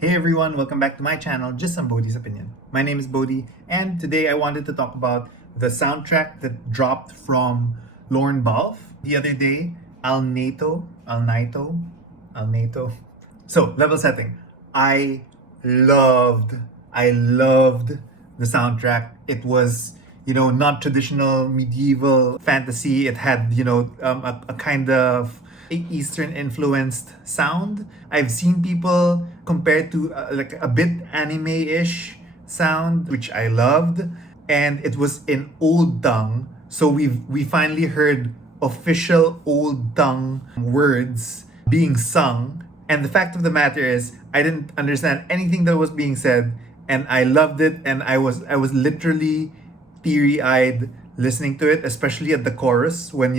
Hey everyone, welcome back to my channel, Just Some Bodhi's Opinion. My name is Bodhi, and today I wanted to talk about the soundtrack that dropped from Lorne Balfe the other day, Alnaito. So, level setting. I loved, I loved the soundtrack. It was, not traditional medieval fantasy. It had, a kind of Eastern influenced sound. I've seen people compare to like a bit anime-ish sound, which I loved, and it was in Old Tongue. So we finally heard official Old Tongue words being sung. And the fact of the matter is, I didn't understand anything that was being said, and I loved it. And I was literally teary-eyed listening to it, especially at the chorus when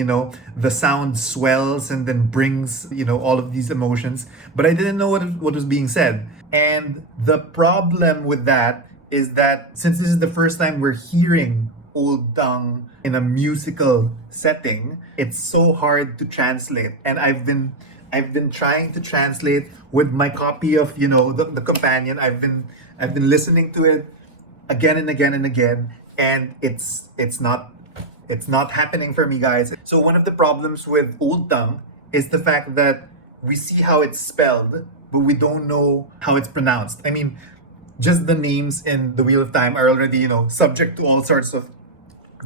the sound swells and then brings all of these emotions. But I didn't know what was being said, and the problem with that is that since this is the first time we're hearing Old Tongue in a musical setting, it's so hard to translate. And I've been trying to translate with my copy of the companion. I've been listening to it again and again and again, and it's not happening for me, guys. So one of the problems with Old Tongue is the fact that we see how it's spelled, but we don't know how it's pronounced. I mean, just the names in the Wheel of Time are already subject to all sorts of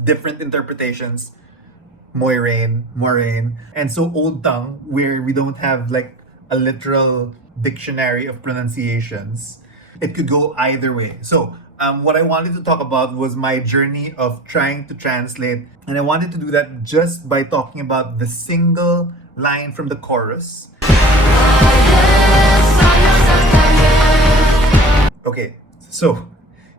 different interpretations. Moiraine. And so Old Tongue, where we don't have like a literal dictionary of pronunciations, it could go either way. So what I wanted to talk about was my journey of trying to translate, and I wanted to do that just by talking about the single line from the chorus. Okay, so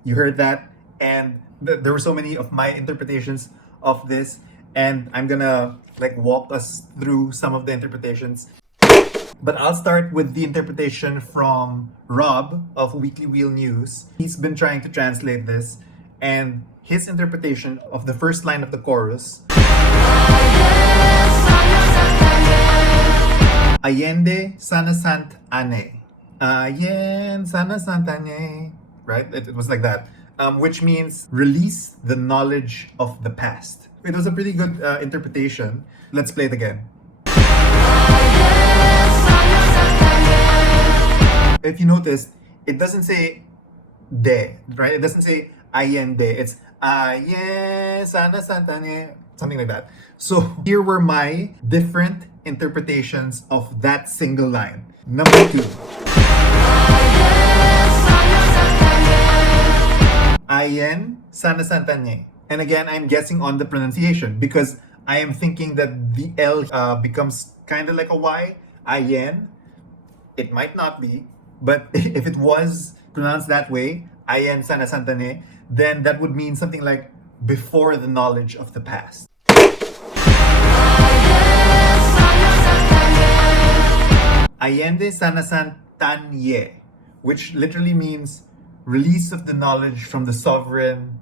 you heard that, and there were so many of my interpretations of this, and I'm gonna like walk us through some of the interpretations. But I'll start with the interpretation from Rob of Weekly Wheel News. He's been trying to translate this, and his interpretation of the first line of the chorus, Ayende sanasant'ane. Ayende sanasant'ane. Right? It was like that. Which means release the knowledge of the past. It was a pretty good interpretation. Let's play it again. If you noticed, it doesn't say de, right? It doesn't say Ayende. It's Ayende sanasant'ane, something like that. So here were my different interpretations of that single line. Number 2. Ayende sanasant'ane. And again, I'm guessing on the pronunciation because I am thinking that the L becomes kind of like a Y. Ayende. It might not be, but if it was pronounced that way, Ayende sanasant'ane, then that would mean something like before the knowledge of the past. Ayende sanasant'ane, which literally means release of the knowledge from the sovereign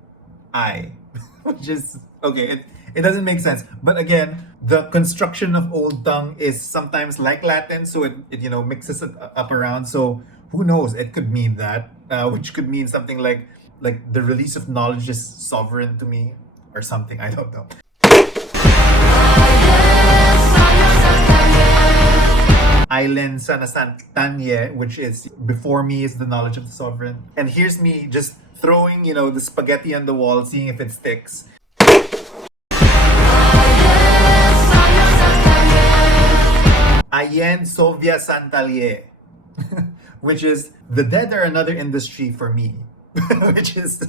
I. Which is okay, it doesn't make sense. But again, the construction of Old Tongue is sometimes like Latin, so it mixes it up around. So who knows? It could mean that, which could mean something like the release of knowledge is sovereign to me, or something. I don't know. Ailen sanasant'ane, which is before me is the knowledge of the sovereign. And here's me just throwing, the spaghetti on the wall, seeing if it sticks. Ayende sovya santhal, which is the dead are another industry for me. Which is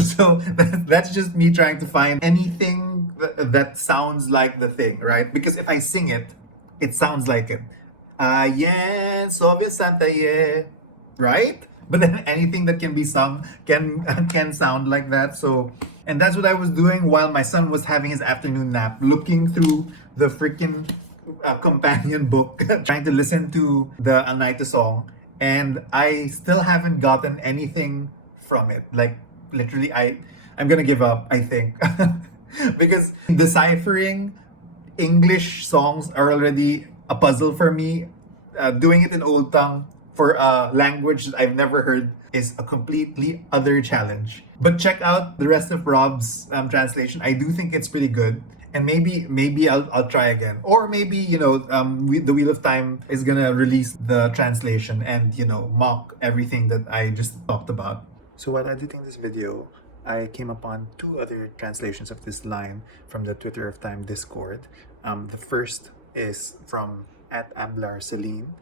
so that's just me trying to find anything that sounds like the thing, right? Because if I sing it, it sounds like it. Ayende sovya santhal, right? But then anything that can be sung can sound like that. So, and that's what I was doing while my son was having his afternoon nap, looking through the freaking companion book, trying to listen to the Alnaito song, and I still haven't gotten anything from it. Like literally, I'm gonna give up, I think, because deciphering English songs are already a puzzle for me. Doing it in Old Tongue for a language that I've never heard is a completely other challenge. But check out the rest of Rob's translation. I do think it's pretty good. And maybe I'll try again, or maybe the Wheel of Time is gonna release the translation and mock everything that I just talked about. So while editing this video, I came upon two other translations of this line from the Twitter of Time Discord. The first is from @Amblar Selene.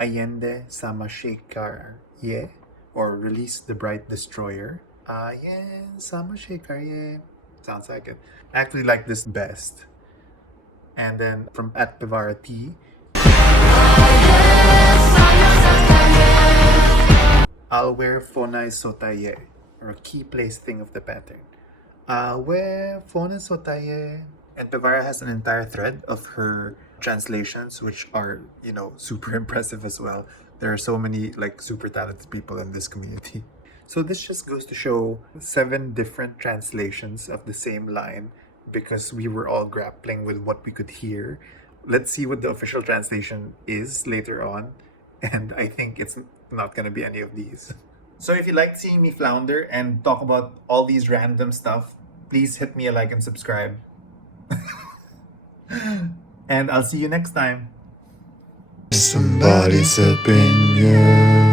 Ayende, samma sheikar, yeah, or release the bright destroyer. Ayende, samma sheikar, yeah. Sounds like it. I actually like this best. And then from @Pivara Allwair fonnai sotaye, or a key place thing of the pattern. Allwair fonnai sotaye. And Pivara has an entire thread of her translations, which are, super impressive as well. There are so many super talented people in this community. So this just goes to show 7 different translations of the same line because we were all grappling with what we could hear. Let's see what the official translation is later on. And I think it's not going to be any of these. So if you liked seeing me flounder and talk about all these random stuff, please hit me a like and subscribe. And I'll see you next time. Somebody's opinion.